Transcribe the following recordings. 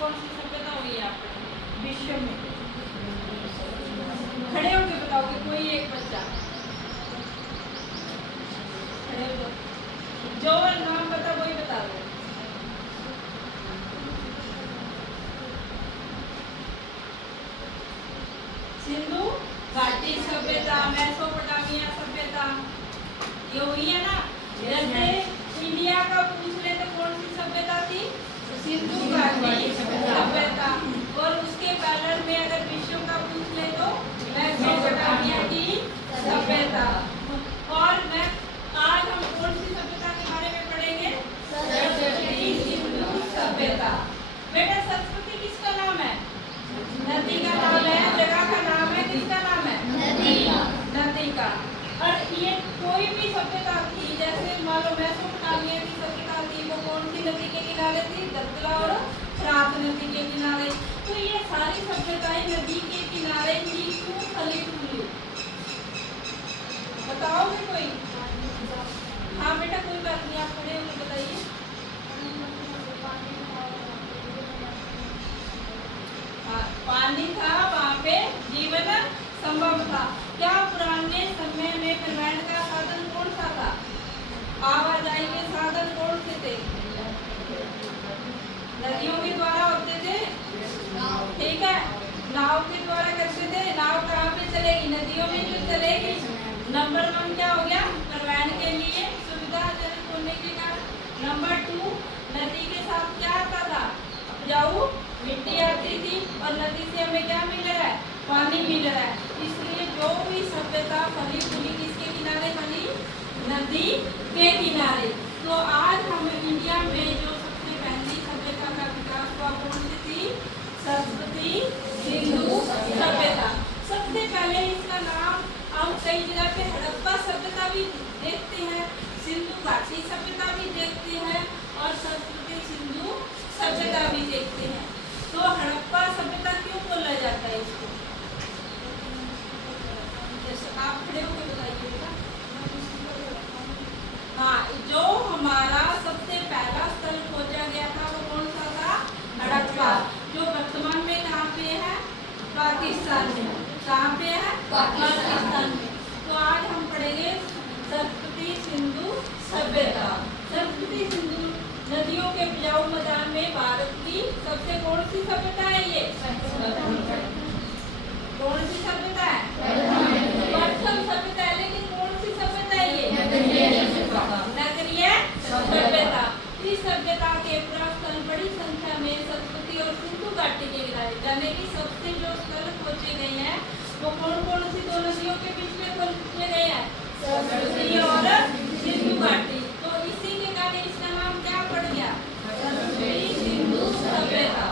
कौन सी सभ्यता हुई है आपकी विश्व में? खड़े होके बताओगे कोई एक बच्चा, खड़े हो जो नाम बता वही बता दो। सिंधु घाटी सभ्यता, मेसोपोटामिया सभ्यता, ये हुई है ना। जैसे इंडिया का पूछ ले तो कौन सी सभ्यता थी? सिंधु घाटी सभ्यता। और उसके पैरेलल में अगर विश्व का पूछ ले तो मेसोपोटामिया की सभ्यता। और मैं आज हम कौन सी सभ्यता के बारे में पढ़ेंगे? सरस्वती सिंधु सभ्यता। बेटा संस्कृति किसका नाम है? नदी का नाम है, जगह का नाम है, किसका नाम है? नदी का। नदी का। और ये कोई भी सभ्यता थी, जैसे मान लो मेसोपोटामिया की सभ्यता थी, वो कौन सी नदी के किनारे थी? गंगा और फरात नदी के किनारे। तो ये सारी सभ्यताएं नदी के किनारे ही क्यों फली फूली? बताओगे कोई? हाँ बेटा कोई बात नहीं, आप खड़े होकर बताइए। पानी था, वहाँ पे जीवन संभव था। क्या पुराने समय में परिवहन का साधन कौन सा था? आवाजाही के साधन कौन से थे? नदियों के द्वारा होते थे, ठीक है, नाव के द्वारा करते थे। नाव कहाँ पे चलेगी? नदियों में जो चलेगी। नंबर 1 क्या हो गया? परिवहन के लिए सुविधाजनक होने के कारण। नंबर 2 नदी के साथ क्या आता था? उपजाऊ मिट्टी आती थी, और नदी से हमें क्या मिल रहा है? पानी मिल रहा है। इसलिए जो भी सभ्यता फली फूली किसके किनारे फली? नदी के किनारे। तो आज हम इंडिया में जो सबसे पहली सभ्यता का विकास हुआ कौन सी थी? सरस्वती सिंधु सभ्यता। सबसे पहले इसका नाम हम कई जगह पे हड़प्पा सभ्यता भी देखते हैं, सिंधु घाटी सभ्यता भी देखते हैं, और सरस्वती सिंधु सभ्यता भी देखते हैं। तो हड़प्पा सभ्यता क्यों बोला जाता है इसको? जैसे आप खड़े होकर बताइएगा। हाँ, जो हमारा सबसे पहला स्थल खोजा गया था वो कौन सा था? हड़प्पा, जो वर्तमान में कहाँ पे है? पाकिस्तान में। कहाँ पे है? पाकिस्तान में। तो आज हम पढ़ेंगे सरस्वती सिंधु सभ्यता। सरस्वती सिंधु नदियों के उपजाऊ मैदान में भारत की सबसे कौन सी सभ्यता है? ये कौन सी सभ्यता है? प्रथम सभ्यता है। लेकिन कौन सी सभ्यता है ये? नगरीय सभ्यता। इस सभ्यता के प्रस्थल बड़ी संख्या में सरस्वती और सिंधु घाटी के किनारे, यानी कि सबसे जो स्थल खोजे गए हैं वो कौन कौन सी दो नदियों के बीच में खोजे गए हैं? सरस्वती और सिंधु घाटी। तो इसी के कारण इसका नाम क्या पड़ गया? सरस्वती सिंधु सभ्यता।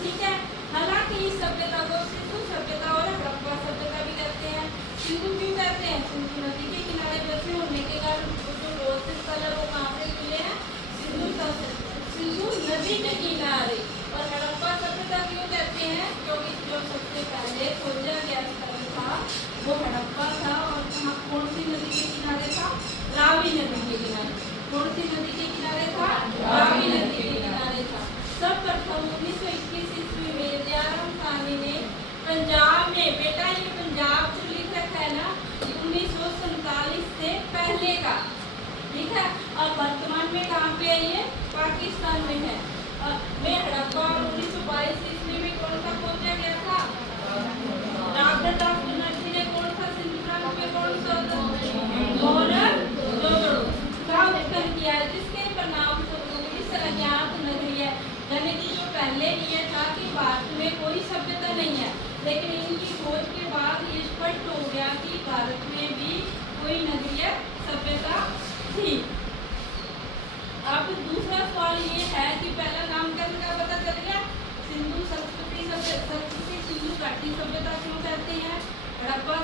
ठीक है। हालांकि इस सभ्यता को सिंधु सभ्यता और हड़प्पा सभ्यता भी कहते हैं। सिंधु क्यों कहते हैं? सिंधु नदी के किनारे बसे होने के कारण जो रोज स्थल है वो कहाँ पे मिले हैं? सिंधु नदी के किनारे। और हड़प्पा सभ्यता क्यों कहते हैं? क्योंकि जो सबसे पहले खोजा गया स्थल था वो हड़प्पा था, और वहाँ कौन सी नदी के किनारे था? रावी नदी के किनारे। कौन सी नदी के किनारे था? रावी नदी के किनारे था। सर्वप्रथम 1921 ईस्वी में दयाराम साहनी ने पंजाब में, बेटा ये पंजाब जो लिखा है ना 1947 से पहले का, ठीक है। और वर्तमान में कहाँ पे है ये? पाकिस्तान में है। में हड़प्पा 1922 ईस्वी में कौन सा खोजा गया था? डॉक्टर बनर्जी ने कौन सा सिंधु प्रांत में कौन सा का उत्खनन किया है, जिसके परिणाम स्वरूप इस अज्ञात नगरीय, यानी कि जो पहले ये था कि भारत में कोई सभ्यता नहीं है, लेकिन इनकी खोज के बाद ये स्पष्ट हो गया कि भारत में भी कोई नगरीय सभ्यता थी। अब दूसरा सवाल ये है कि पहला नाम का पता चल गया? सिंधु सरस्वती सरस्वती सिंधु घाटी सभ्यता क्यों कहते हैं? हड़प्पा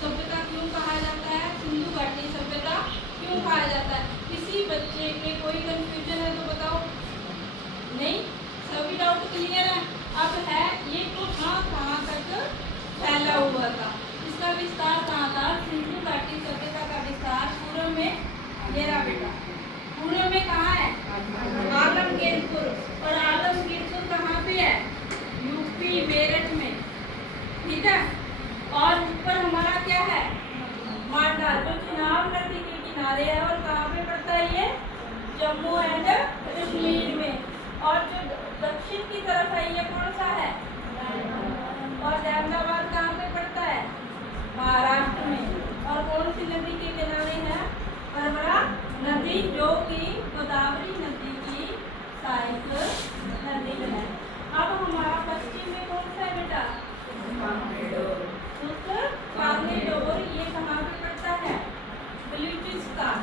सभ्यता क्यों कहा जाता है? सिंधु घाटी सभ्यता क्यों कहा जाता है? किसी बच्चे के कोई कंफ्यूजन है तो बताओ? नहीं, सभी डाउट क्लियर है? अब है ये तो कहाँ तक फैला हुआ था, इसका विस्तार कहाँ था? सिंधु घाटी सभ्यता का विस्तार पूर्व में, ये रहा बेटा, पूर्व में कहाँ है? आलमगीरपुर। और आलमगीरपुर कहाँ पे है? कश्मीर में। और जो दक्षिण की तरफ है ये कौन सा है? और अहमदाबाद कहाँ पे पड़ता है? महाराष्ट्र में। और कौन सी नदी के किनारे है? परवरा नदी, जो कि गोदावरी नदी की सहायक नदी है। अब हमारा पश्चिम में कौन सा है बेटा? कांगेडोर। ये कहाँ पे पड़ता है? बलूचिस्तान।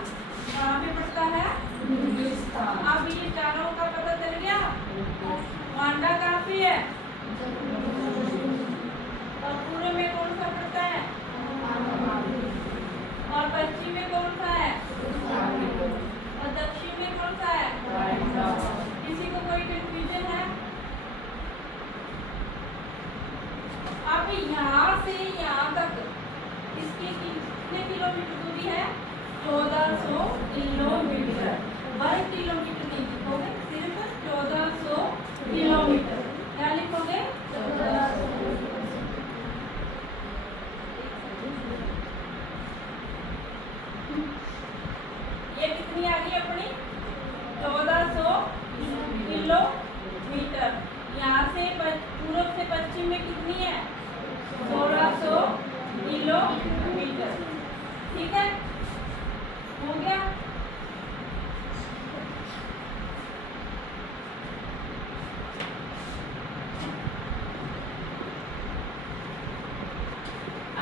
कहाँ पे पड़ता है? बलूचिस्तान। अब ये चारों का पता चल गया। मांडा कहाँ पे है? और पूर्व में कौन सा पड़ता है? और पश्चिम में कौन सा है? और दक्षिण में कौन सा है? किसी को कोई कंफ्यूजन है? अब यहाँ से यहाँ तक इसकी कितने किलोमीटर दूरी है? 1400 किलोमीटर। वर्ग किलोमीटर नहीं लिखोगे, सिर्फ 1400 किलोमीटर। क्या लिखोगे? 1400। ये कितनी आ गई अपनी? 1400 किलोमीटर। यहाँ से पूर्व से पश्चिम में कितनी है? 1600 किलोमीटर। ठीक है, हो गया।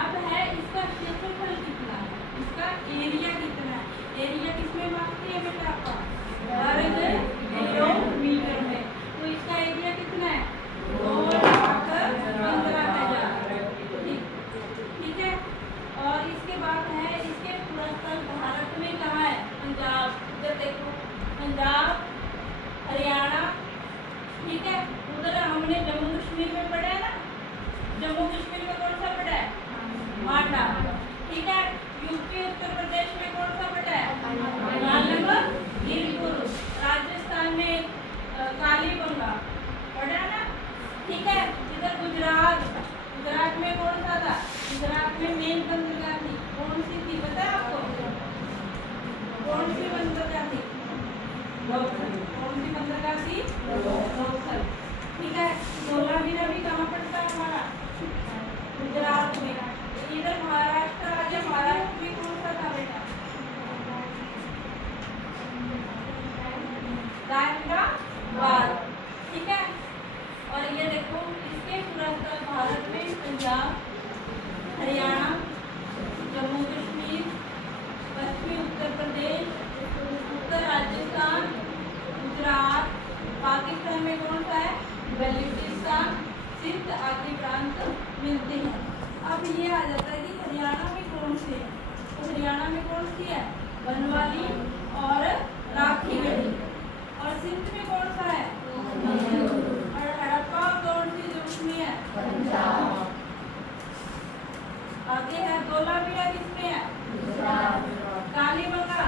अब है इसका क्षेत्रफल कितना है, इसका एरिया कितना है। एरिया किसमें मापते हैं बेटा? आपका वर्ग किलोमीटर में। तो इसका एरिया कितना है? 2,15,000। ठीक है। और इसके बाद है इसके पूर्वोत्तर भारत में कहाँ है? पंजाब। इधर देखो, पंजाब, हरियाणा। ठीक है। उधर हमने जम्मू कश्मीर में पढ़ा है ना, जम्मू कश्मीर में कौन सा पढ़ा है? मांडा। ठीक है। यूपी उत्तर प्रदेश में कौन सा पढ़ा है? नालंदा, गिरपुर। राजस्थान में कालीबंगा पढ़ा ना। ठीक है। इधर गुजरात, गुजरात में कौन सा था? गुजरात में मेन बंदरगाह थी। कौन सी थी पता है आपको? कौन सी बंदरगाह थी? कौन सी बंदरगाह थी? लोथल। ठीक है। धोलावीरा भी कहाँ पड़ता है हमारा? गुजरात में। इधर महाराष्ट्र आ गया। महाराष्ट्र में कौन सा था बेटा? गाजियाबाद। ठीक है। और ये देखो इसके पूर्वोत्तर भारत में पंजाब, हरियाणा, जम्मू कश्मीर, पश्चिमी उत्तर प्रदेश, उत्तर राजस्थान, गुजरात। पाकिस्तान में कौन सा है? बलूचिस्तान, सिंध आदि प्रांत मिलते हैं। अब ये आ जाता है कि हरियाणा में कौन से है। तो हरियाणा में कौन सी है? बनवाली और राखी गढ़ी। और सिंध में कौन सा है? और हड़प्पा कौन सी जो उसमें है? आगे है धोलावीरा किसमें है? कालीबंगा।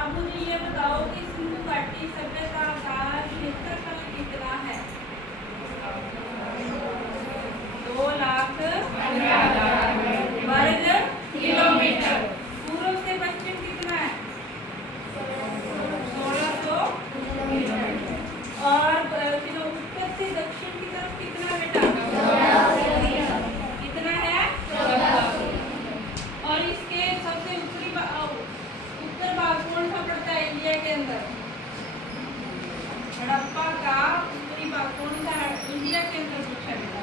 अब मुझे ये बताओ कि सिंधु घाटी सभ्यता का क्षेत्रफल कितना है? 2,15,000 वर्ग किलोमीटर। पूर्व से पश्चिम कितना है? 1600। और उत्तर से दक्षिण की तरफ कितना बेटा? कितना है? और इसके सबसे उत्तर भाग कौन सा पड़ता है इंडिया के अंदर? हड़प्पा का उत्तरी भाग कौन सा है इंडिया के अंदर? पूछा बेटा।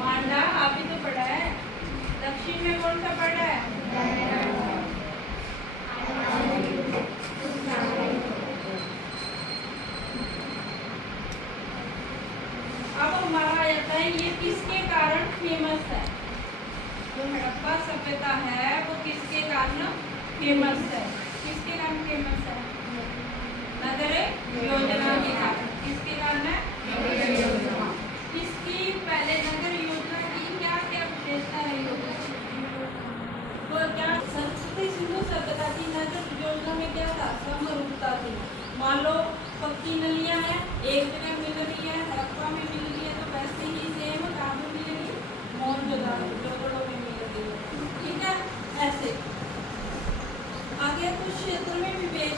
मांडा आप ही तो पढ़ा है। दक्षिण में कौन सा पढ़ा है? अब हमारा आता है ये किसके कारण फेमस है? जो हड़प्पा सभ्यता है वो किसके कारण फेमस है? किसके कारण फेमस है? नगर योजना के कारण। किसके कारण है? इसकी पहले नगर योजना की क्या क्या विशेषता रही होगी? वो क्या संस्कृति सिंधु सभ्यता की नगर योजना में क्या था? समरूपता थी। मान लो पक्की नलियां हैं, एक जगह मिल रही है, हड़प्पा में मिल रही है, तो वैसे ही सेम कहाँ पे मिलेगी? मोहनजोदड़ो में मिल रही है। ठीक है। ऐसे आगे कुछ क्षेत्रों में विभेद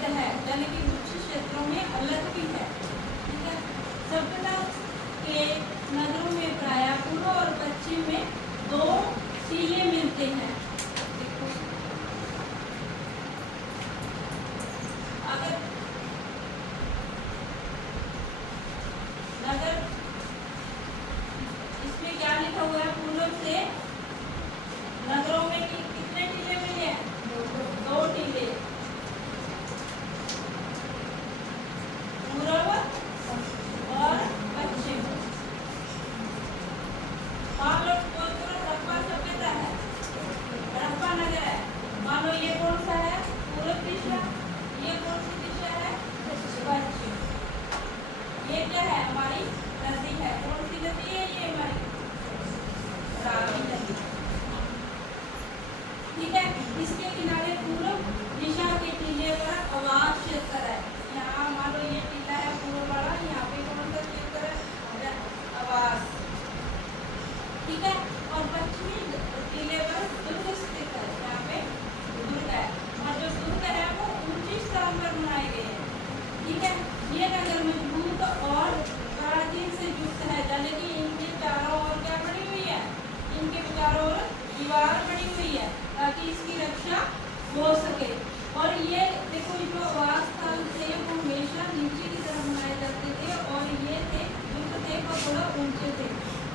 इसके किनारे पूर्व दिशा के टीले पर आवास क्षेत्र है। यहाँ मान लो ये टीला है पूर्व वाला, यहाँ पे कौन सा क्षेत्र है? आवास। ठीक है। और पश्चिमी टीले पर दुर्ग स्थित है, यहाँ पे दुर्ग है, और जो दुर्ग है वो ऊंची स्थान पर बनाए गए हैं। ठीक है। ये नगर मजबूत और प्राचीन से युक्त है, यानी कि इनके चारों ओर क्या बनी हुई है? इनके चारों ओर दीवार बनी हुई है ताकि इसकी रक्षा हो सके। और ये देखो जो आवास स्थल थे वो हमेशा नीचे की तरफ बनाए जाते थे, और ये थे दुर्ग थे वो थोड़ा ऊंचे थे।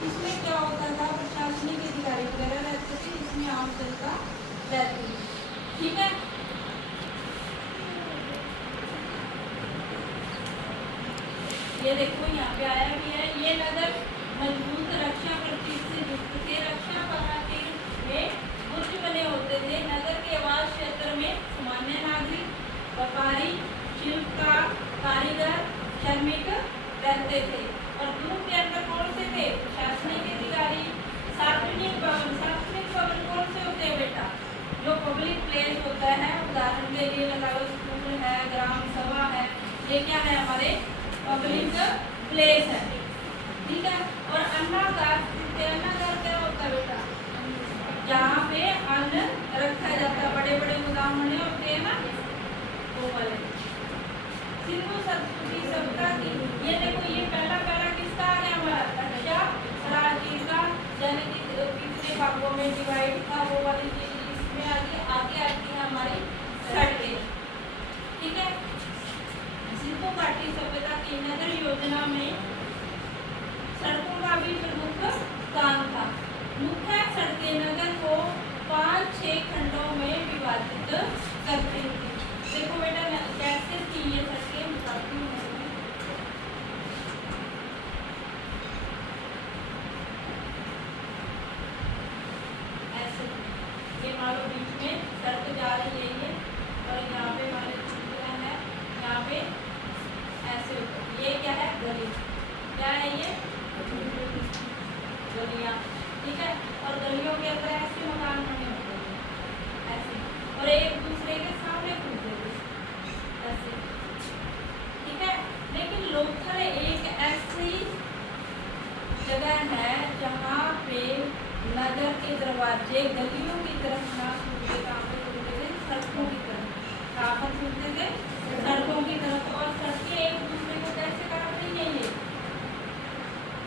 इसमें क्या होता था? प्रशासनिक अधिकारी वगैरह रहते थे, इसमें आम जनता रहती थी। ठीक है। ये देखो यहाँ पे आया भी है, ये नगर मजबूत रक्षा प्रतीक से युक्त थे। रक्षा परातीर में बुर्ज बने होते थे। नगर के आवास क्षेत्र में सामान्य नागरिक, व्यापारी, शिल्पकार, कारीगर, श्रमिक रहते थे। और दुर्ग के अंदर कौन से थे? प्रशासनिक अधिकारी। सार्वजनिक भवन। सार्वजनिक भवन कौन से होते हैं बेटा? जो पब्लिक प्लेस होता है, उदाहरण के लिए लगा लो स्कूल है, ग्राम सभा है, ये क्या है? हमारे पब्लिक प्लेस है। ठीक है। और अन्नागार। अन्नागार क्या होता है बेटा? जहाँ पे अन्न रखा जाता है, बड़े बड़े गोदाम बने होते हैं ना, वो वाले। सिंधु संस्कृति सभ्यता की, ये देखो ये पहला पैरा किसका आ गया हमारा? रक्षा प्राचीन का, यानी कि कितने भागों में डिवाइड था वो वाली चीज इसमें आगे आती है हमारी सड़कें। ठीक है। सिंधु घाटी सभ्यता की नगर योजना में सड़कों का भी प्रमुख स्थान था। मुख्य सड़कें नगर को 5-6 खंडों में विभाजित करती थी। देखो बेटा कैसे थी ये सड़कें, बताती हूँ। ऐसे ये मान लो बीच में सड़क जा रही है ये, और यहाँ पे मान लो है, यहाँ पे ऐसे ये क्या है? गली। क्या है ये? गलियाँ। ठीक है। और गलियों के अंदर ऐसे मकान बने होते हैं ऐसे, और एक दूसरे के सामने खुलते थे ऐसे। ठीक है। लेकिन लोथल एक ऐसी जगह है जहाँ पे नगर के दरवाजे गलियों की तरफ ना खुलते, कहाँ पे खुलते थे? सड़कों की तरफ। कहाँ पर खुलते थे? सड़कों की तरफ। और सड़कें एक दूसरे को कैसे काट रही है? ये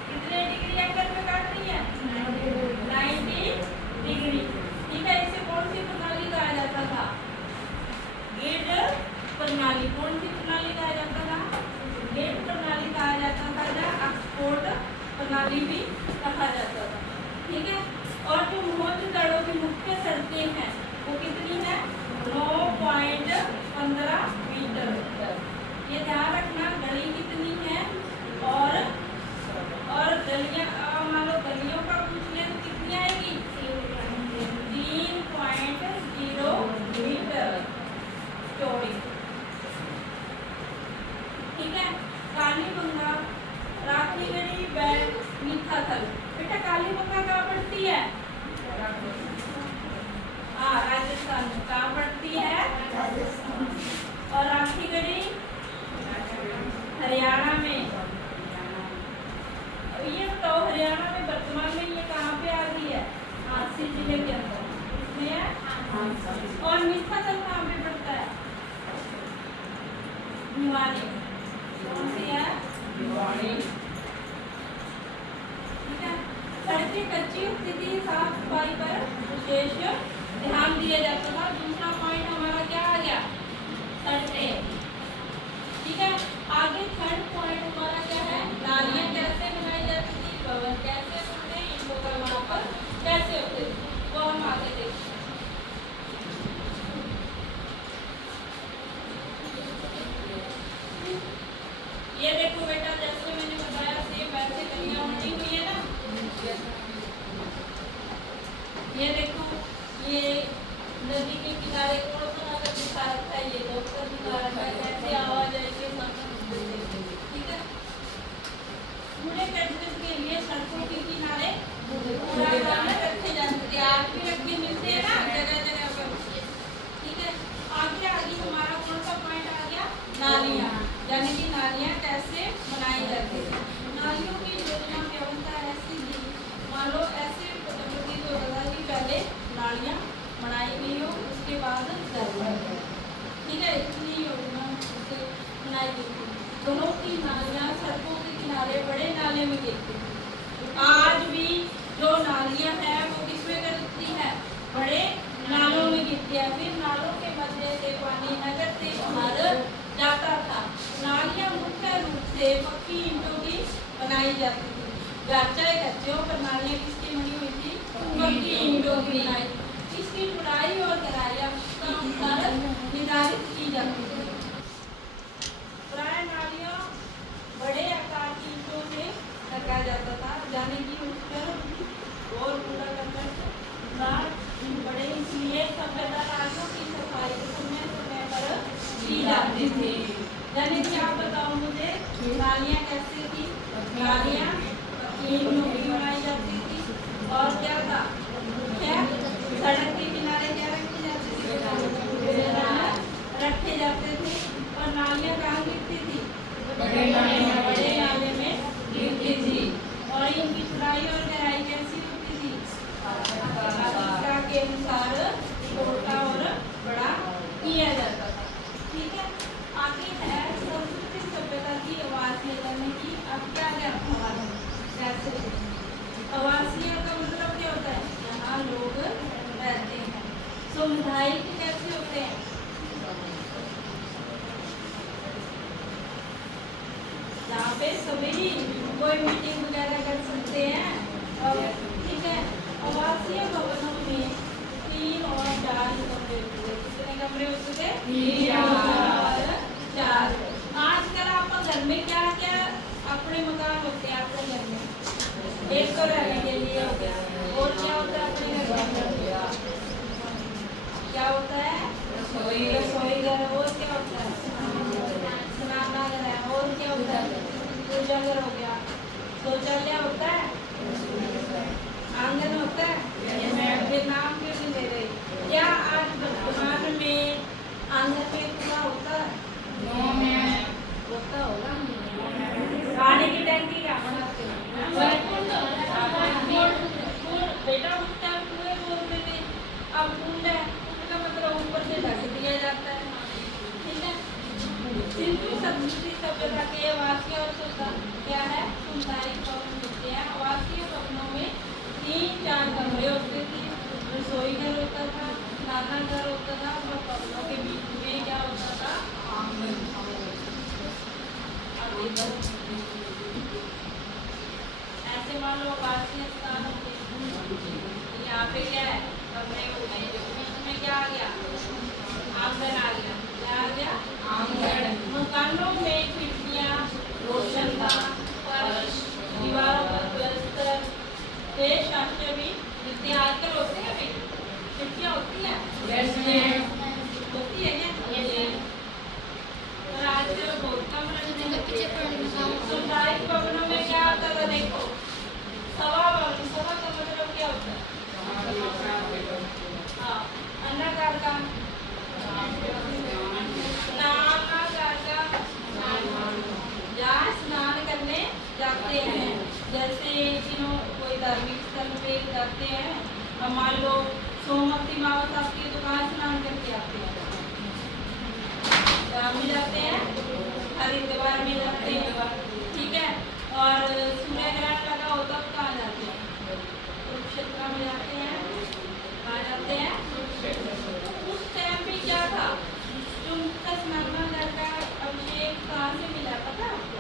कितने डिग्री एंगल में काट रही है? 90 डिग्री। ठीक है। इसे कौन सी प्रणाली कहा जाता था? गेट प्रणाली। कौन सी प्रणाली कहा जाता था? गेट प्रणाली कहा जाता था, या एक्सपोर्ट प्रणाली भी कहा जाता था। ठीक है। और जो मोहनजोदड़ो की मुख्य सड़कें हैं वो कितनी है? 9.15 मीटर। ये ध्यान रखना, गली कितनी है और गलियां, मान लो गलियों का पूछ ले तो कितनी आएगी? 3.0 मीटर चौड़ी। ठीक है। कालीबंगा, राखीगढ़ी, बैंड, मीठाथल। बेटा कालीबंगा कहाँ पड़ती है? हाँ राजस्थान में। कहाँ पड़ती है? और राखीगढ़ी हरियाणा में। ये तो हरियाणा में वर्तमान में ये कहाँ पे आ रही है? झांसी जिले के अंदर इसमें है। और मीठाथल कहाँ पे पड़ता है? भिवानी। कौन सी है? भिवानी। ठीक है। सड़कें कच्ची होती थी, साफ सफाई पर विशेष ध्यान दिया जाता था। दूसरा पॉइंट हमारा क्या आ गया? सड़कें। ठीक है। आगे थर्ड पॉइंट हमारा क्या है? नालियाँ कैसे बनाई जाती थी, भवन कैसे बनते, इनको का वहाँ पर कैसे होते थे, वो हम आगे देखते हैं। ये देखो बेटा, जैसे मैंने बताया सेम वैसे गलियाँ बनी हुई है ना। ये देखो ये नदी के किनारे कौन बना कर दिखा रखा है? ये डॉक्टर दिखा रखा है, कैसे आवाज आएगी। ठीक है। कूड़े कचरे के लिए सड़कों के किनारे रखे जाते थे, आज भी रखे मिलते हैं ना जगह जगह पर। की नालियाँ सड़कों के किनारे बड़े नाले में गिरती थी। आज भी जो नालियाँ हैं वो किसमें गिरती है? बड़े नालों में गिरती है। फिर नालों के मध्य से पानी नगर से बाहर जाता था। नालियाँ मुख्य रूप से पक्की ईंटों की बनाई जाती थी। चाहे कच्चे पर नालियाँ किसकी बनी हुई थी? पक्की ईंटों की बनाई। इसकी चौड़ाई और गहराई का अंतर निर्धारित की जाती थी। प्राय नालियाँ बड़े आकार की ईंटों से ढका जाता था। जाने की उत्तर और पूरा करना बड़े, इसलिए सभ्यता नालियों की सफाई समय समय पर की जाती थी। यानी कि आप बताओ मुझे, नालियाँ कैसे थी? नालियाँ ईंटों की बनाई जाती थी और क्या था? क्या सड़क के किनारे क्या रखी जाती थी? रखे जाते थे। और नालियाँ कहाँ गिरती थी? बड़े नाले में गिरती थी। और इनकी चौड़ाई और गहराई कैसी होती थी? आवश्यकता के अनुसार छोटा और बड़ा किया जाता था। ठीक है, आगे है संस्कृति सभ्यता की आवासीय करने की। अब क्या क्या सवाल है? कैसे आवासीय का मतलब क्या होता है? जहाँ लोग रहते हैं। सामुदायिक कैसे होते हैं? यहाँ पे सभी कोई मीटिंग वगैरह कर सकते हैं। ठीक है, आवासीय भवनों में 3 और 4 कमरे होते हैं। कितने कमरे होते थे? 3 और 4। आजकल आप घर में क्या क्या अपने मकान होते हैं आपके घर में? एक तो रहने के लिए हो गया, और क्या होता है अपने घर में? क्या होता है? रसोई घर। और क्या होता है? स्नानागार है। और क्या होता है? पूजा घर हो गया। शौचालय होता है। आंगन होता है। फिर नाम क्यों नहीं ले रहे? क्या आज वर्तमान में आंगन में कुआं होता है? होता होगा। पानी की टंकी क्या बनाते हो? बेटा उसका कुएं बोलते थे, अब कुंड है। कुंड का मतलब ऊपर से ढक दिया जाता है। ठीक है, सिंधु सभ्यता के आवासीय और क्या है? सामुदायिक भवन होते हैं। आवासीय भवनों में 3-4 कमरे होते थे। रसोई घर होता था, स्नानागार होता था और भवनों के बीच में क्या होता था? आंगन। ऐसे मान लो आवासीय स्थान होते हैं। यहाँ पे क्या है? कमरे हो गए। इसमें क्या आ गया? आंगन आ गया। क्या आ गया? आंगन। मकानों में खिड़कियाँ, रोशनदान, फर्श, दीवारों पर प्लास्टर, शास्त्र भी जितने आजकल होते हैं भाई, खिड़कियाँ होती हैं। होती है क्या? और आजकल बहुत कम रखने लगते हैं। सामुदायिक भवनों में क्या आता था? देखो, सभा भवन। सभा का मतलब क्या होता है? हाँ, अन्नागार का। जहाँ स्नान करने जाते हैं। जैसे कोई धार्मिक स्थल पे जाते हैं, अब मान लो सोमवती मावत आपकी दुकान स्नान करके आते हैं। जहाँ भी जाते हैं, हरिद्वार में जाते हैं। ठीक है, और सूर्य ग्रहण लगा होता तो कहाँ जाते हैं? कुरुक्षेत्र में जाते हैं। कहाँ जाते हैं? उस टाइम पे क्या था? उनका स्नानागार का अभिषेक कहाँ से मिला पता आपको?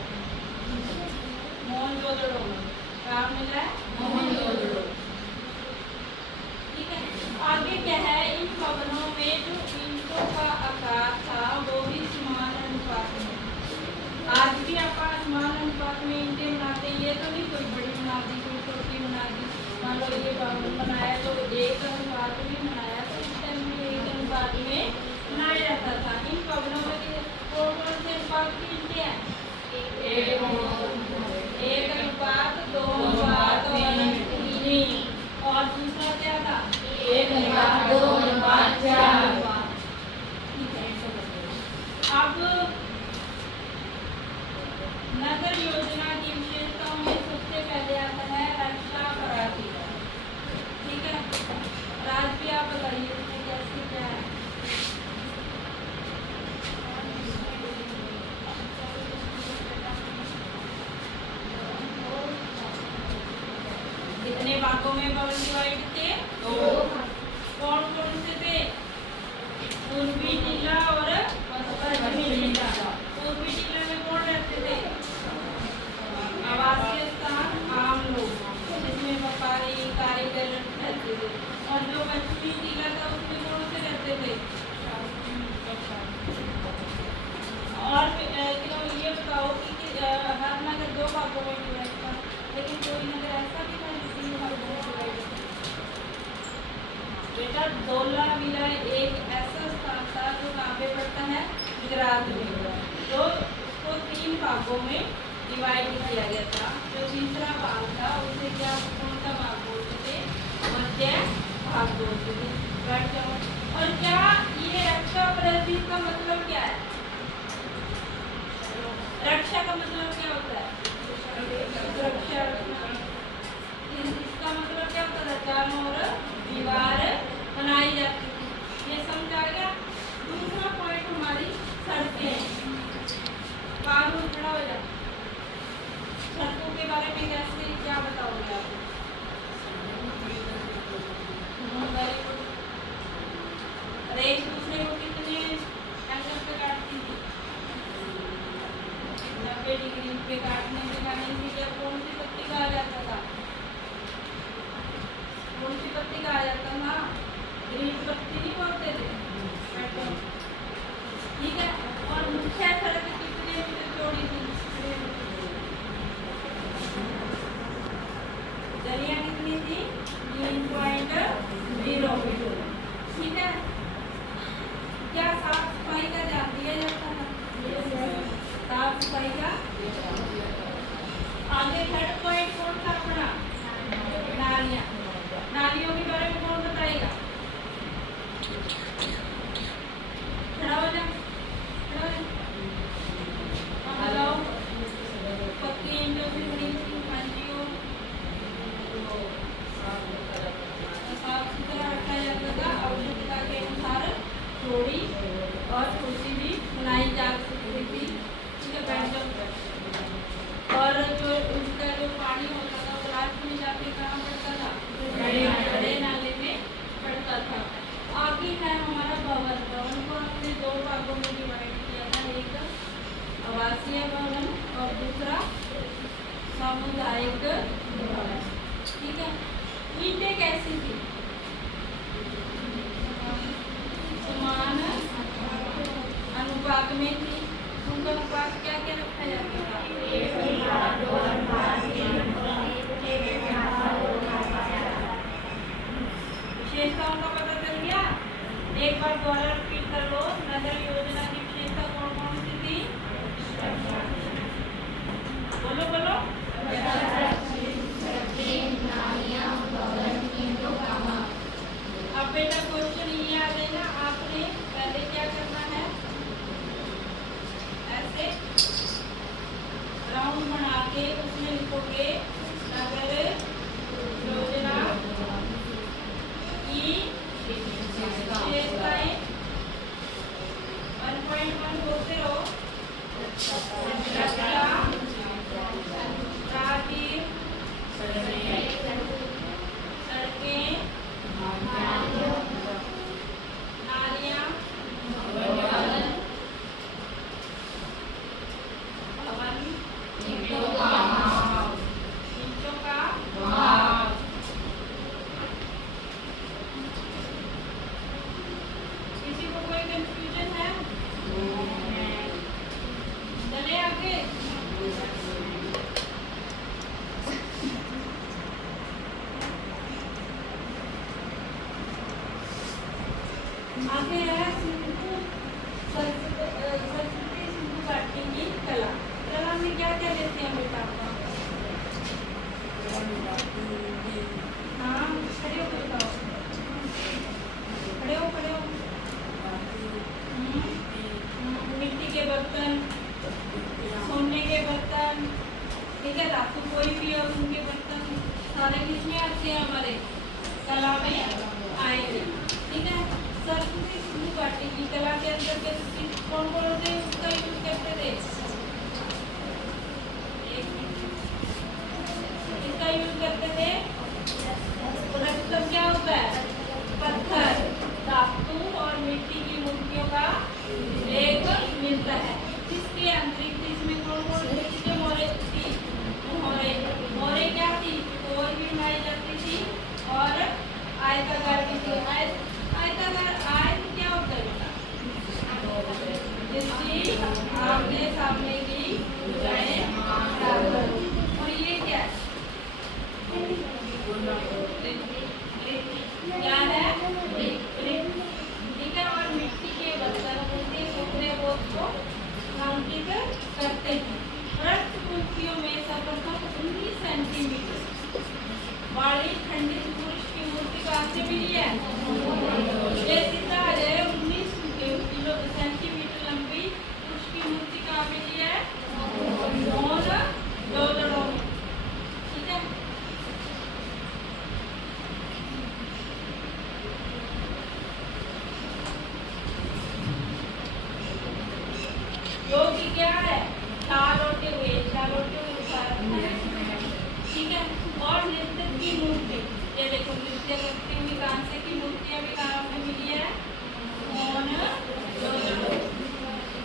मोहनजोदड़ो में। कहाँ मिला है? मोहनजोदड़ो। ठीक है, आगे क्या है? इन भवनों में जो ईंटों का आकार था वो भी समान अनुपात में। आज भी आप समान अनुपात में ईंटें बनाते हैं। ये तो नहीं कोई बड़ी बना दी, कोई छोटी बना दी। मान लो ये भवन बनाया तो 1 अनुपात में बनाया, तो इस टाइम में 1 अनुपात में बनाया जाता था। इन भवनों में कौन कौन से अनुपात की ईंटें हैं? 1 अनुपात, 2 अनुपात और दूसरा क्या था? 1 अनुपात, 2 अनुपात, 4 अनुपात। ठीक है, अब नगर योजना की विशेषताओं में सबसे पहले आता है रक्षा पराधी। ठीक है, राज भी आप बताइए इसमें कैसे क्या है? कितने भागों में भवन डिवाइड थे? 2। कौन कौन से थे? पूर्वी जिला और पश्चिमी जिला। पूर्वी जिला में कौन रहते थे? आवासीय स्थान, आम लोग, जिसमें व्यापारी कारीगर रहते थे। और जो पश्चिमी जिला था उसमें कौन से रहते थे? और ये बताओ कि हर नगर 2 भागों में डिवाइड था, लेकिन कोई नगर ऐसा भी था जो 3 भागों में डिवाइड था। बेटा धौलावीरा एक ऐसा स्थान था जो कहाँ पे पड़ता है? गुजरात में। तो उसको 3 भागों में डिवाइड किया गया था। जो तीसरा भाग था उसे क्या, कौन सा भाग बोलते थे? मध्य भाग बोलते थे। बैठ जाओ। और क्या ये रक्षा प्रति का मतलब क्या है? रक्षा का मतलब क्या होता है? सुरक्षा। इसका मतलब क्या होता है? चारों ओर दीवार बनाई जाती थी। ये समझ आ गया। दूसरा पॉइंट हमारी सड़कें। कानून खड़ा हो जाए। सड़कों के बारे में कैसे क्या बताओगे आप? अरे एक दूसरे को कितने एंगल पे काटती थी? 90 डिग्री पे काटने के कारण इसीलिए कौन सी पत्ती कहा जाता था? कौन सी पत्ती कहा जाता था? ग्रीन पत्ती नहीं बोलते थे। ठीक है। और मुख्य सड़क कितने मीटर चौड़ी थी? दरिया कितनी थी? 3.0 मीटर। ठीक है। क्या साफ सफाई का ध्यान दिया जाता था? साफ सफाई का। आगे थर्ड पॉइंट कौन सा अपना? नालियाँ। नालियों के बारे में कौन बताएगा? खड़ा हो जा। हेलो। पक्की इंजन से बनी थी। हाँ जी हो। साफ सुथरा रखा जाता था। आवश्यकता के अनुसार थोड़ी और कुर्सी भी बनाई जा सकती थी। ठीक है, बैठ जाओ। और जो उसका जो पानी होता था वो लास्ट में जाके कहाँ पड़ता था? बड़े नाले में पड़ता था। आगे है हमारा भवन। भवन को हमने 2 भागों में डिवाइड किया था। एक आवासीय भवन और दूसरा सामुदायिक भवन। ठीक है। ईंटें कैसी थी? समान अनुपात में थी। उनका अनुपात क्या क्या रखा जाता था? विशेषताओं का पता चल गया? एक बार दोबारा रिपीट कर लो। नगर योजना की विशेषता कौन कौन सी थी? बोलो बोलो। अब बेटा क्वेश्चन ये आ गया ना, आपने पहले क्या करना है? ऐसे राउंड बना के उसमें लिखोगे नगर योजना की विशेषताएं। 1.1 बोलते रहो। राहगीर, सड़कें, नालियाँ, भवन, ईंटों का भाग। किसी को कोई कंफ्यूजन है? चले आगे। आगे है सरस्वती सिंधु घाटी की कला। कला में क्या क्या लेते हैं बेटा आपका? हाँ, खड़े हो बताओ। खड़े हो। मिट्टी के बर्तन, सोने के बर्तन, ठीक है, धातु कोई भी और उनके बर्तन सारे किसमें आते हैं? हमारे कला में आएंगे। ठीक है। सरस्वती सिंधु घाटी की कला के अंदर कौन कौन से उसका यूज करते थे? इसका यूज करते थे क्या है, लाल होते हुए ठीक है। और नृत्य की मूर्ति, ये देखो नृत्य करती हुई कांसे की मूर्तियां भी कहाँ पे मिली है,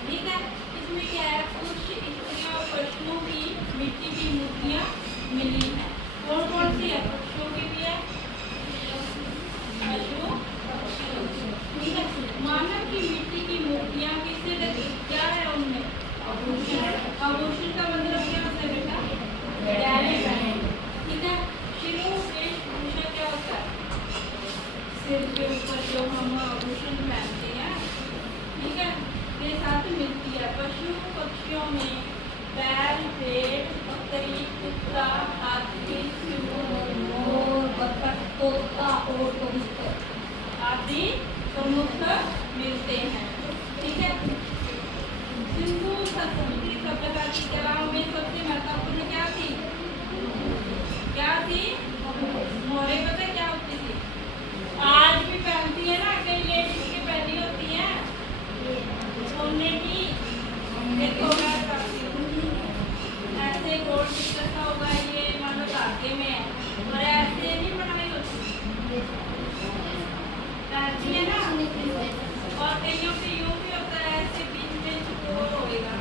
ठीक है। इसमें क्या है, पुरुष स्त्रियों और पशुओं की मिट्टी की मूर्तियां मिली है। कौन कौन सी है, पुरुषों की भी है, पशु, ठीक है। मानव की मिट्टी की मूर्तियां किससे लगी, क्या है उनमें, आभूषण का मतलब क्या होता है बेटा, गहने पहने, ठीक है। शिरो वेशभूषा क्या होता है, सिर के ऊपर जो हम आभूषण पहनते हैं, ठीक है, ये साथ मिलती है। पशु पक्षियों में बैल, भेड़, बकरी, कुत्ता, हाथी, मोर, बतख, तोता और कबूतर आदि प्रमुख मिलते हैं, ठीक है। सिंधु संस्कृति सभ्यता की कलाओं में सबसे महत्वपूर्ण क्या थी, मोहरे पता क्या होती थी, आज भी पहनती है ना, कई लेडीज की पहनी होती है सोने की, देखो ऐसे गोल्ड का होगा, ये मान लो धागे में है, और ऐसे नहीं बनाई होती, पहनती है ना। और कईयों के यूं भी होता है, ऐसे बीच में चकोर होएगा,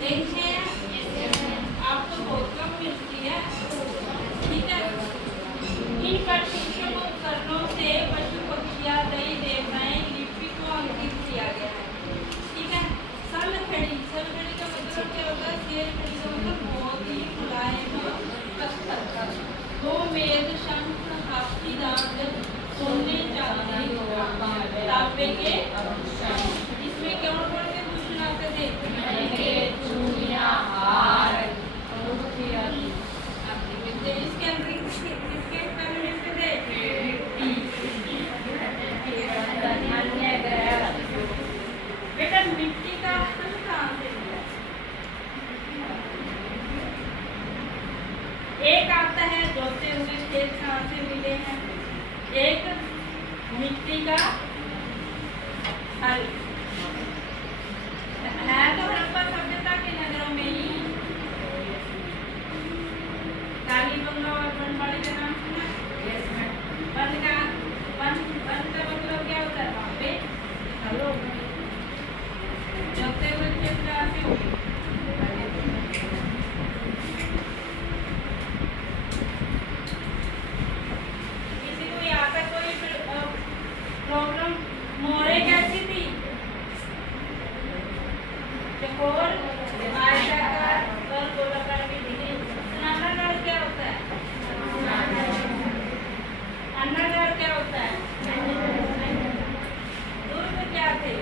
देखिए आपको बहुत कम मिलती है, ठीक है। इन कठपुतलियों को उपकरणों से पशु पक्षियां, दही देवताएं, लिपि को अंकित किया गया है, ठीक है। सलखड़ी का मतलब क्या होता है, शेर खड़ी का मतलब बहुत ही मुलायम पत्थर, दो मेज, शंख, हाथी दांत, सोने चांदी तांबे के, इसमें कौन कौन से भूषण आते थे, चूड़ियां, हार, इसके अंदर किसके पहले मिलते थे, बेटा मिट्टी का स्थल कहाँ से मिला, एक आता है जोते हुए खेत कहाँ से मिले हैं, एक मिट्टी का हल है, तो हड़प्पा सभ्यता के नगरों में ही काली बंगला और बनवाड़ी का नाम सुना, वन का मतलब क्या होता है, वहाँ पे जोते हुए खेत कहाँ से होंगे, प्रॉब्लम, मोहरे कैसी थी, चकोर, आयताकार और गोलाकार भी दिखी। अन्नागार क्या होता है, अन्नागार क्या होता है, दुर्ग क्या थे,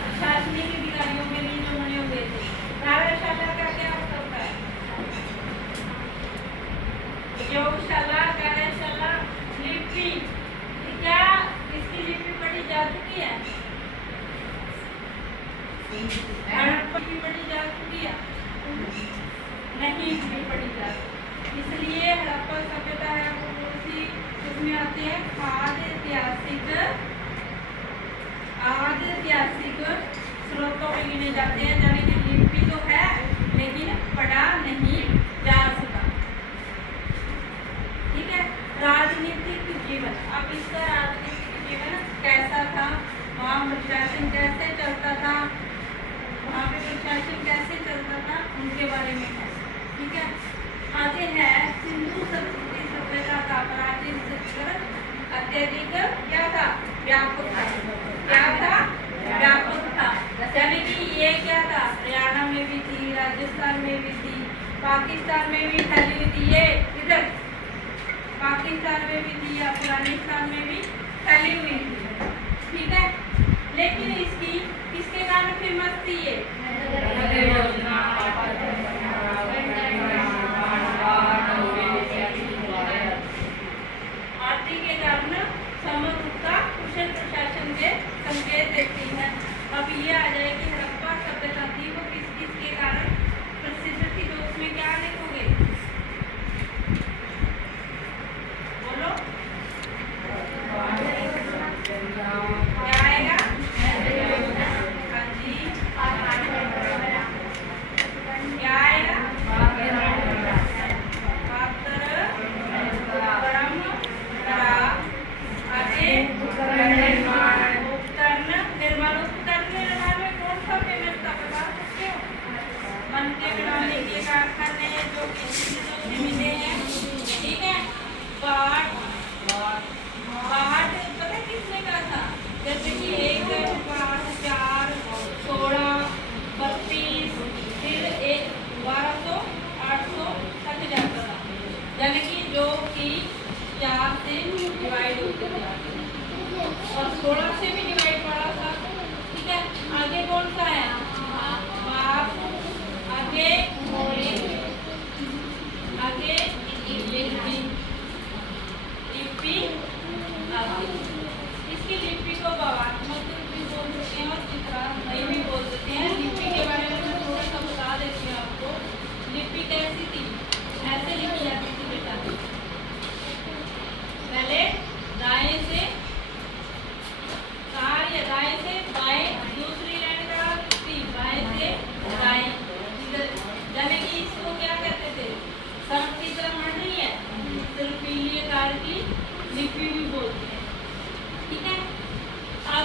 प्रशासनिक अधिकारियों के लिए जो बने हुए थे। कार्यशाला का क्या होता है, योगशाला, कार्यशाला, लिपि, क्या इसकी लिपि पढ़ी जा चुकी है, हड़प्पा की पढ़ी जा चुकी है, नहीं भी पढ़ी जा चुकी, इसलिए हड़प्पा सभ्यता है वो उसी उसमें आते हैं आदि ऐतिहासिक स्रोतों में गिने जाते हैं, यानी कि लिपि तो है लेकिन पढ़ा नहीं जा सका, ठीक है। राजनीतिक जीवन, अब इसका राजनीतिक जीवन कैसा था, वहाँ प्रशासन कैसे चलता था, वहाँ पे प्रशासन कैसे चलता था, उनके बारे में है, ठीक है। आगे है सिंधु संस्कृति सभ्यता का प्राचीन शिक्षण अत्यधिक क्या था, व्यापक था, क्या था, व्यापक था, यानी कि ये क्या था, हरियाणा में भी थी, राजस्थान में भी थी, पाकिस्तान में भी फैली हुई थी, ये इधर पाकिस्तान में भी थी, अफगानिस्तान में भी फैली हुई थी, ठीक है। लेकिन इसकी किसके कारण फेमस थी ये, आदि के कारण समरूपता कुशल प्रशासन के संकेत देती है। अब ये आ जाएगी हड़प्पा सभ्यता थी वो किस के कारण प्रसिद्ध थी, तो उसमें क्या लिखोगे, बोलो,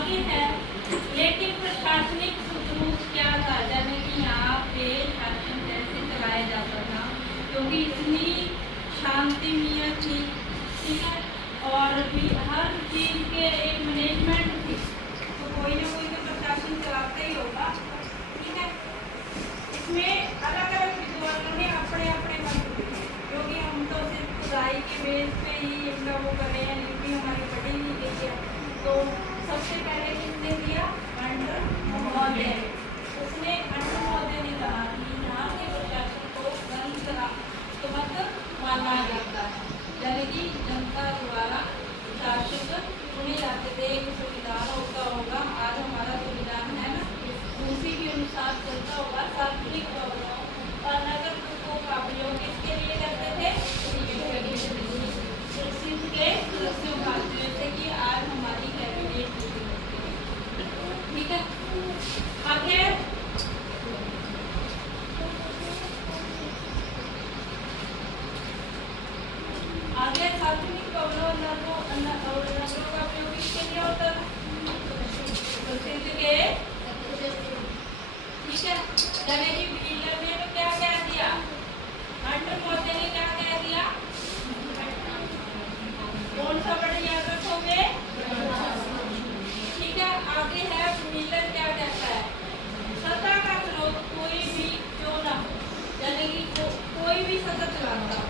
आगे है, लेकिन प्रशासनिक स्वरूप क्या था, यानी कि यहाँ पे शासन कैसे चलाया जाता था, क्योंकि इतनी शांतिमय थी, ठीक है, और भी हर चीज के एक मैनेजमेंट थी, तो कोई ना कोई तो प्रशासन चलाता ही होगा, ठीक है। इसमें अलग अलग विद्वानों ने अपने अपने मत दिए, क्योंकि हम तो सिर्फ खुदाई के बेस पे ही इनका वो कर रहे हैं, लिपि हमारी पढ़ी नहीं गई है। तो सबसे पहले किसने दिया, अंडर महोदय। उसने अंडर महोदय ने कहा कि यहाँ के प्रशासन को तो मत माना जाता है, यानी कि जनता द्वारा शासक चुने जाते थे। एक संविधान होता होगा, आज हमारा संविधान है ना, उसी के अनुसार चलता होगा। सार्वजनिक भवनों और नगर को काबिलों किसके लिए करते थे, प्रसिद्ध के सदस्यों का, जैसे कि आज हमारी कैबिनेट, ठीक है। आगे आगे सार्वजनिक भवनों और नगरों का उपयोग किसके लिए होता था, प्रसिद्ध के, ठीक है। यानी कि व्हीलर ने तो क्या कह दिया, अंडर महोदय ने क्या कह दिया, कौन सा वर्ड याद रखोगे, ठीक है। आगे है व्हीलर क्या कहता है, सत्ता का स्रोत कोई भी क्यों ना हो, यानी कि कोई भी सत्ता चलाता,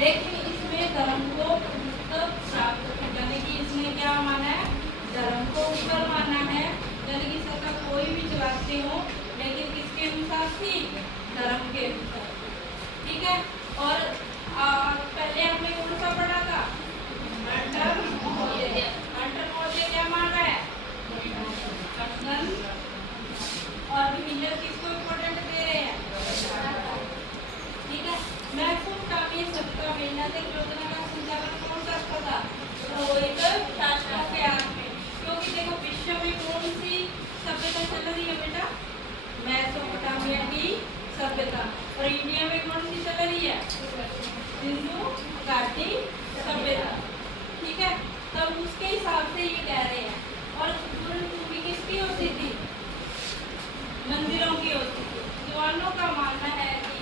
लेकिन इसमें धर्म को प्राप्त, यानी कि इसने क्या माना है, धर्म को ऊपर माना है, यानी कि सत्ता कोई भी चलाते हो, लेकिन किसके अनुसार थी, धर्म के अनुसार, ठीक है। और पहले हमने कौन सा पढ़ा था, अंडर महोदय। अंडर महोदय क्या मान रहा है, पर्सनल, और व्हीलर किसको इम्पोर्टेंट दे रहे हैं, ठीक है। महत्वपूर्ण काव्य सत्ता मेलना से योजना का संचालन कौन करता था, तो एक शासकों के हाथ में, क्योंकि देखो विश्व में कौन सी सभ्यता चल रही है बेटा, मेसोपोटामिया की सभ्यता, और इंडिया में कौन सी चल रही है, सिंधु घाटी सभ्यता, ठीक है। तब उसके हिसाब से ये कह रहे हैं। और भूमि किसकी होती थी, मंदिरों की होती थी। विद्वानों का मानना है कि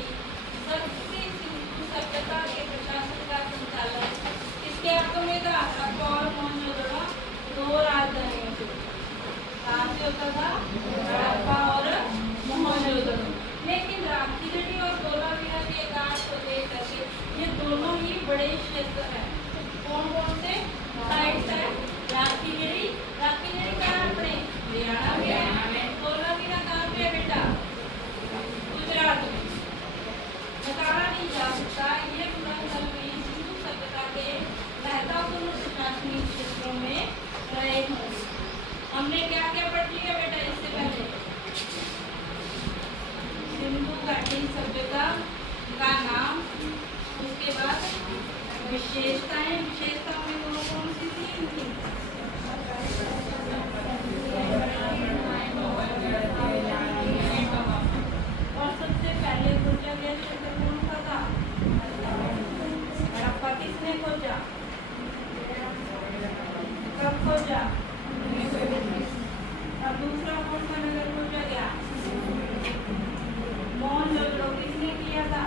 सबसे सिंधु सभ्यता के प्रशासन का संचालन किसके हाथों में था, हड़प्पा और मोहनजोदड़ो, दो राजधानियों से, कहाँ से होता था, हड़प्पा और मोहनजोदड़ो। लेकिन राखीगढ़ी और धोलावीरा के घाट को देख करके ये दोनों ही बड़े क्षेत्र हैं। कौन कौन से साइट्स है, राखीगढ़ी, राखीगढ़ी कहाँ है अपने हरियाणा में, धोलावीरा कहाँ पे है बेटा, गुजरात में। बताना नहीं जा सकता, ये पुरातन में सिंधु सभ्यता के महत्वपूर्ण प्रशासनिक क्षेत्रों में रहे होंगे। हमने क्या क्या पढ़ लिया बेटा इससे पहले, सिंधु घाटी सभ्यता का नाम, उसके बाद विशेषताएं, विशेषताओं में कौन कौन सी थी, और सबसे पहले खोजा गया क्षेत्र कौन सा था, हड़प्पा। किसने खोजा, कब खोजा, और दूसरा कौन सा नगर खोजा गया, मोहनजोदड़ो। किसने किया था,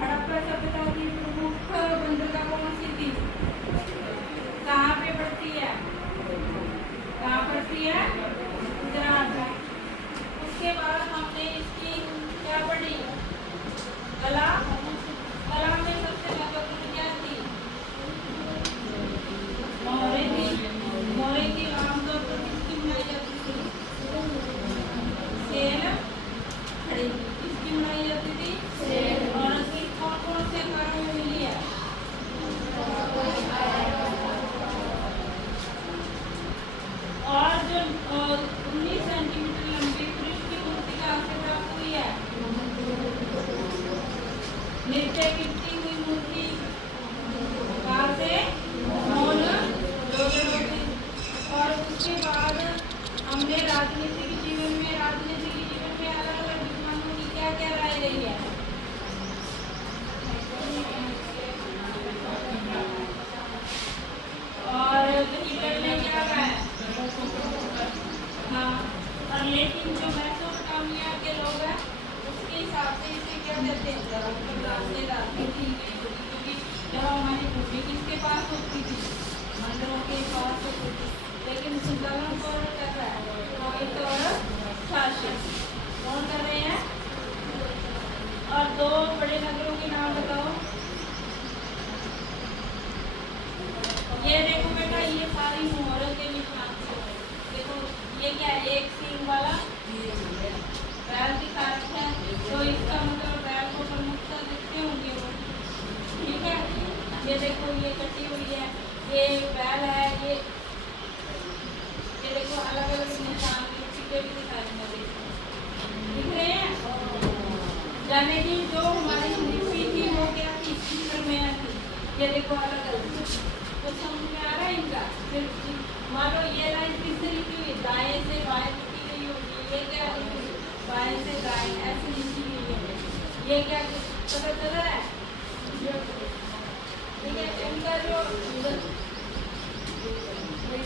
हड़प्पा सभ्यता की प्रमुख बंदरगाह कौन सी थी, कहाँ पे पड़ती है, कहाँ पड़ती है, गुजरात में। उसके बाद हमने इसकी क्या पढ़ी, कला, कला में सबसे महत्वपूर्ण क्या थी, मोहरे थी। मोहरे की आमतौर पर किसकी बनाई जाती थी, सेल खड़ी, किसकी बनाई जाती थी, सेल। और कौन कौन से आकारों में मिली है, और जो 19 सेंटीमीटर लंबी कृष्ण की मूर्ति कहाँ से प्राप्त हुई है, नीचे गिरती हुई मूर्ति कहाँ से, मोहनजोदड़ो से। और उसके बाद हमने राजनीतिक जीवन में अलग अलग विद्वानों की क्या क्या राय रही है, और हिटलर ने क्या कहा है, के पास लेकिन संचालन कौन कर रहा है? रोहित और शासन कौन कर रहे हैं? और दो बड़े नगरों के नाम बताओ। ये देखो बेटा, ये सारी मोहरों के निशान से है। देखो ये क्या है? एक सींग वाला बैल दिखा रखा है, तो इसका मतलब बैल को प्रमुखता देखते होंगे वो, ठीक है। ये देखो ये कटी हुई है, ये बैल है, ये देखो अलग अलग निशान के भी दिखा रहे दिख रहे हैं। यानी कि जो हमारी लिपि थी वो क्या थी? चित्र में थी। ये देखो अलग अलग, तो समझ में आ रहा है इनका। फिर मान लो ये लाइन किससे लिखी हुई? दाएं से बाएं लिखी गई होगी। ये क्या लिखी हुई? बाएं से दाएं ऐसे लिखी हुई है। ये क्या पता चल रहा है? ठीक है। इनका जो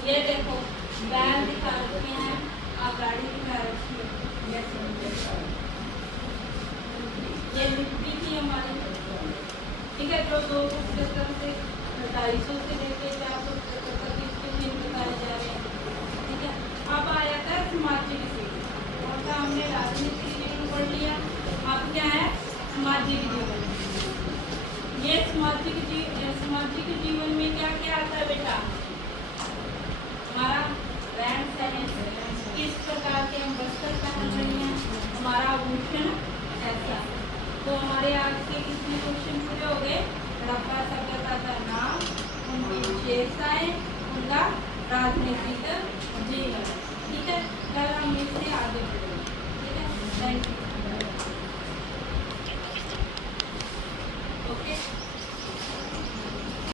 ये देखो बैल दिखा रखे हैं, आप गाड़ी दिखा रखी है, ये लिपि थी हमारी, ठीक है। जो दो पुस्तकों से 250 से लेके 400 तक इसके दिन बताए जा रहे हैं, ठीक है। अब आया था सामाजिक जीवन, और का हमने राजनीतिक जीवन पढ़ लिया। अब क्या है? सामाजिक जीवन। ये सामाजिक जीवन में क्या क्या आता है बेटा? हमारा रहन सहन, किस प्रकार के हम वस्त्र पहन रहे हैं, हमारा आभूषण ऐसा। तो हमारे आज के कितने क्वेश्चन पूरे हो गए? हड़प्पा सभ्यता का नाम, उनकी विशेषताएं, उनका राजनीतिक जीवन, ठीक है। कल हम इससे आगे बढ़ेंगे।